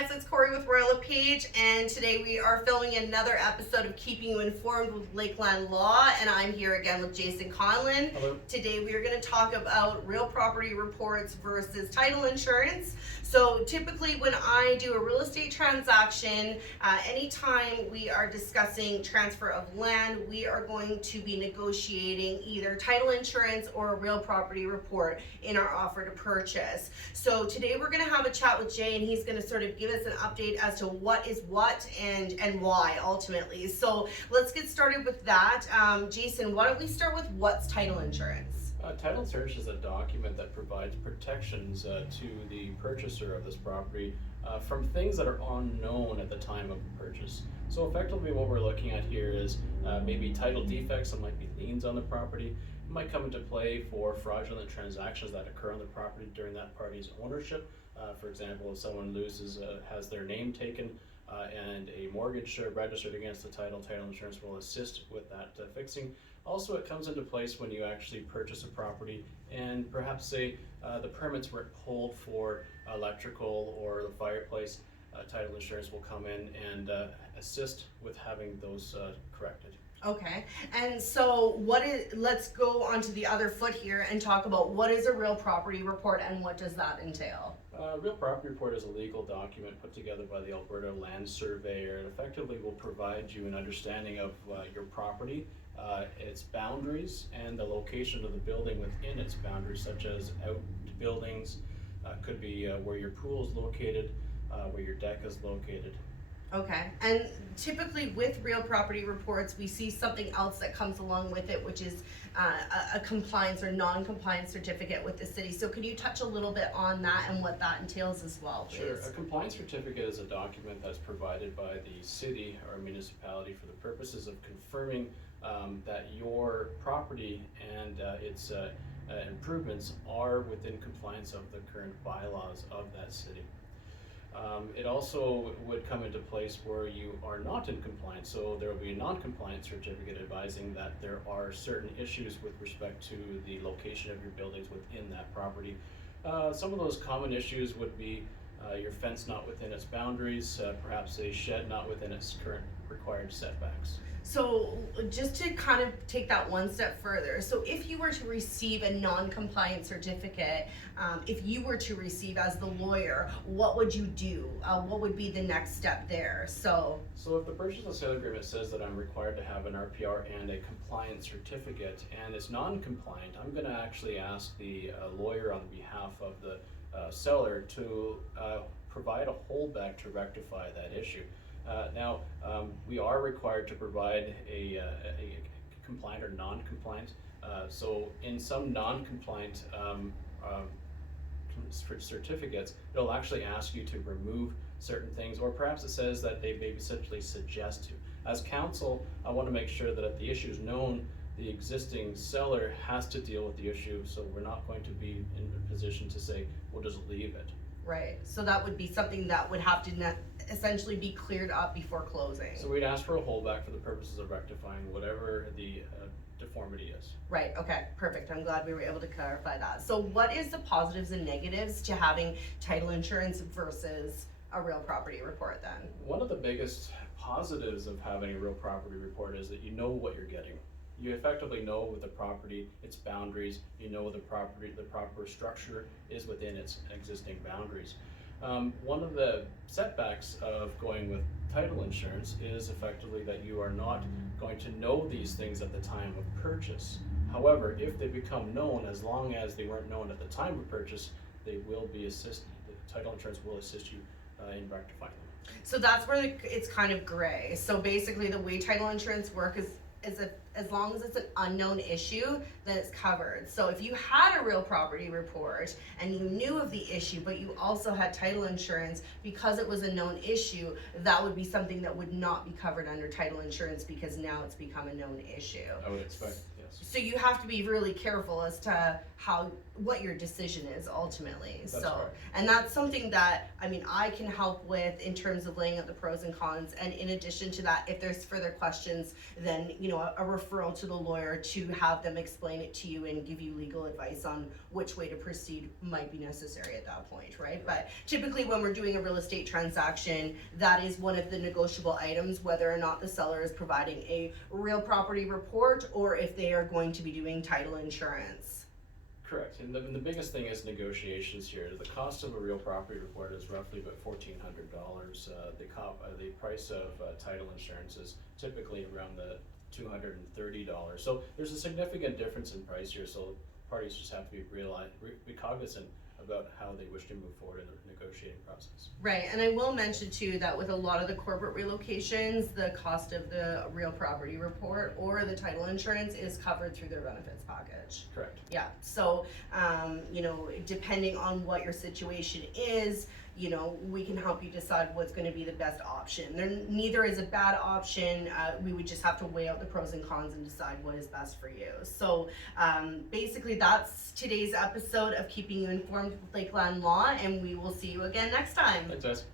guys, it's Corey with Royal LePage, and today we are filming another episode of Keeping You Informed with Lakeland Law, and I'm here again with Jason Conlin. Hello. Today we are going to talk about real property reports versus title insurance. So typically when I do a real estate transaction, anytime we are discussing transfer of land, we are going to be negotiating either title insurance or a real property report in our offer to purchase. So today we're going to have a chat with Jay, and he's going to sort of give us an update as to what is what and why ultimately. So let's get started with that. Jason, why don't we start with what's title insurance? Title insurance is a document that provides protections to the purchaser of this property from things that are unknown at the time of purchase. So effectively what we're looking at here is maybe title defects, that might be liens on the property. It might come into play for fraudulent transactions that occur on the property during that party's ownership. For example, if someone has their name taken and a mortgage registered against the title insurance will assist with that fixing. Also, it comes into place when you actually purchase a property and perhaps say the permits weren't pulled for electrical or the fireplace. Title insurance will come in and assist with having those corrected. Okay, and so let's go on to the other foot here and talk about what is a real property report and what does that entail? A real property report is a legal document put together by the Alberta Land Surveyor. It effectively will provide you an understanding of your property, its boundaries, and the location of the building within its boundaries, such as outbuildings, could be where your pool is located, where your deck is located. Okay, and typically with real property reports, we see something else that comes along with it, which is a compliance or non-compliance certificate with the city. So could you touch a little bit on that and what that entails as well, please? Sure. A compliance certificate is a document that's provided by the city or municipality for the purposes of confirming that your property and its improvements are within compliance of the current bylaws of that city. It also would come into place where you are not in compliance, so there will be a non-compliance certificate advising that there are certain issues with respect to the location of your buildings within that property. Some of those common issues would be your fence not within its boundaries, perhaps a shed not within its current required setbacks. So just to kind of take that one step further, so if you were to receive a non-compliant certificate, if you were to receive as the lawyer, what would you do? What would be the next step there? So if the purchase and sale agreement says that I'm required to have an RPR and a compliance certificate and it's non-compliant, I'm going to actually ask the lawyer on behalf of the seller to provide a holdback to rectify that issue. Now, we are required to provide a compliant or non-compliant. So in some non-compliant certificates, it'll actually ask you to remove certain things, or perhaps it says that they maybe simply suggest to. As counsel, I want to make sure that if the issue is known, the existing seller has to deal with the issue, so we're not going to be in a position to say, we'll just leave it. right, so that would be something that would have to essentially be cleared up before closing. So we'd ask for a holdback for the purposes of rectifying whatever the deformity is. Right, okay, perfect. I'm glad we were able to clarify that. So what is the positives and negatives to having title insurance versus a real property report then? One of the biggest positives of having a real property report is that you know what you're getting. You effectively know the property, its boundaries, you know the proper structure is within its existing boundaries. One of the setbacks of going with title insurance is effectively that you are not going to know these things at the time of purchase. However, if they become known, as long as they weren't known at the time of purchase, they will be assisted. The title insurance will assist you in rectifying them. So that's where it's kind of gray. So basically the way title insurance works is as long as it's an unknown issue, then it's covered. So if you had a real property report and you knew of the issue, but you also had title insurance, because it was a known issue, that would be something that would not be covered under title insurance because now it's become a known issue. I would expect, yes. Yes. So you have to be really careful as to what your decision is ultimately. That's So, correct. and that's something that, I mean, I can help with in terms of laying out the pros and cons. And in addition to that, if there's further questions, then, you know, a referral to the lawyer to have them explain it to you and give you legal advice on which way to proceed might be necessary at that point, right? But typically when we're doing a real estate transaction, that is one of the negotiable items, whether or not the seller is providing a real property report or if they are going to be doing title insurance. Correct, and the biggest thing is negotiations here. The cost of a real property report is roughly about $1,400. The price of title insurance is typically around the $230. So there's a significant difference in price here. So parties just have to be cognizant about how they wish to move forward in the negotiating process. Right, and I will mention too that with a lot of the corporate relocations, the cost of the real property report or the title insurance is covered through their benefits package. Correct. Yeah, so, you know, depending on what your situation is, you know, we can help you decide what's gonna be the best option. Neither is a bad option, we would just have to weigh out the pros and cons and decide what is best for you. So, basically that's today's episode of Keeping You Informed with Lakeland Law, and we will see you again next time. Thanks, guys.